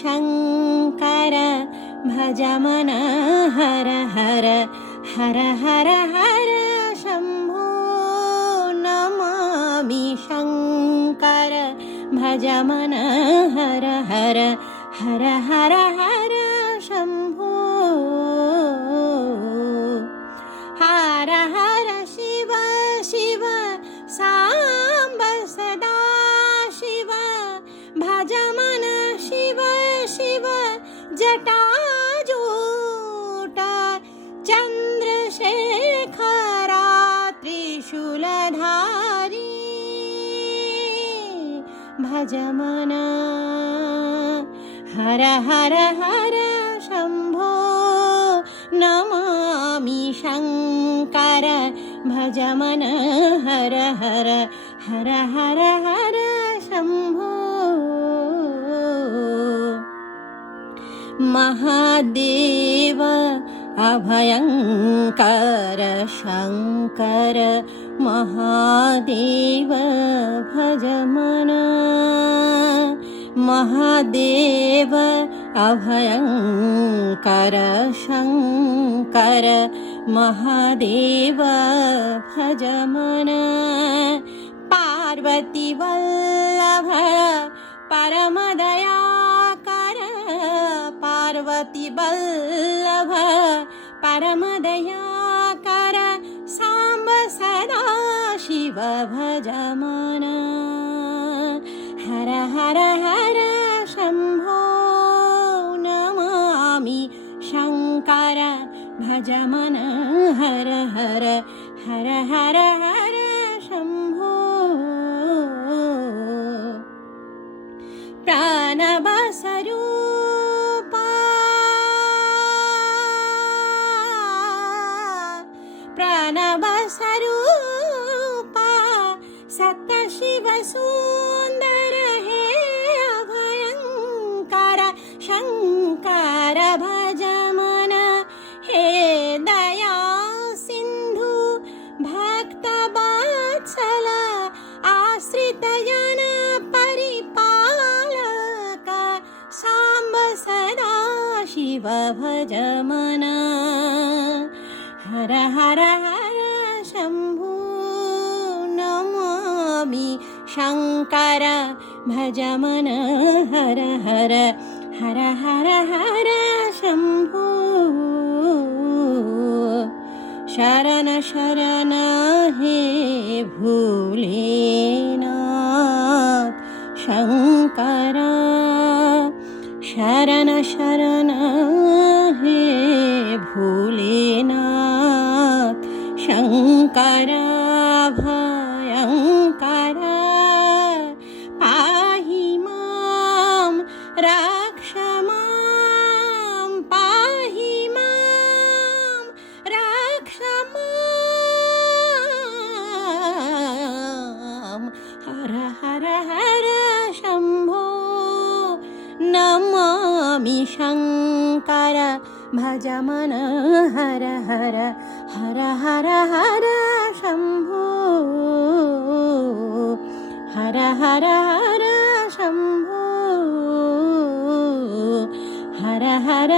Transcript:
शङ्कर भज मन हर हर हर हर हर शम्भो नमामि शङ्कर भज मन हर हर हर हर हर शम्भो हर हर शिव शिव साम्ब सदा शिव भज मन शिव शिव जटाजूट चन्द्रशेखरा त्रिशूलधारी भज मन हर हर हर शम्भो नमामि शङ्कर भज मन हर हर हर हर हर शम्भो महादेव अभयङ्कर शङ्कर महादेव भज मन महादेव अभयङ्कर शङ्कर महादेव भज मन पार्वती वल्लभ परमदयाकर पार्वती वल्लभ परमदयाकर साम्ब सदा शिव भज मन हर हर हर शम्भो नमामि शङ्कर भज मन हर हर हर हर हर शम्भो प्राणवसरूपा प्राणवसरूपा सत्तशिव सुन्दर हे अभयङ्कर शङ्कर भज मन हे दया सिन्धु भक्तवत्सल आश्रितजन परिपालक साम्ब सदा शिव भज मन हर हर हर शम्भो नमामि शङ्कर भज मन हर हर हर हर हर शम्भो शरण शरण हे भोलेनाथ शङ्कर शरण शरण हे भोलेनाथ शङ्कर भयङ्कर पाहि मां रक्ष मां पाहि मां रक्ष मां हर हर हर शम्भो नमामि शङ्कर भज मन हर हर हर हर हर शम्भो हर हर हर शम्भो हर हर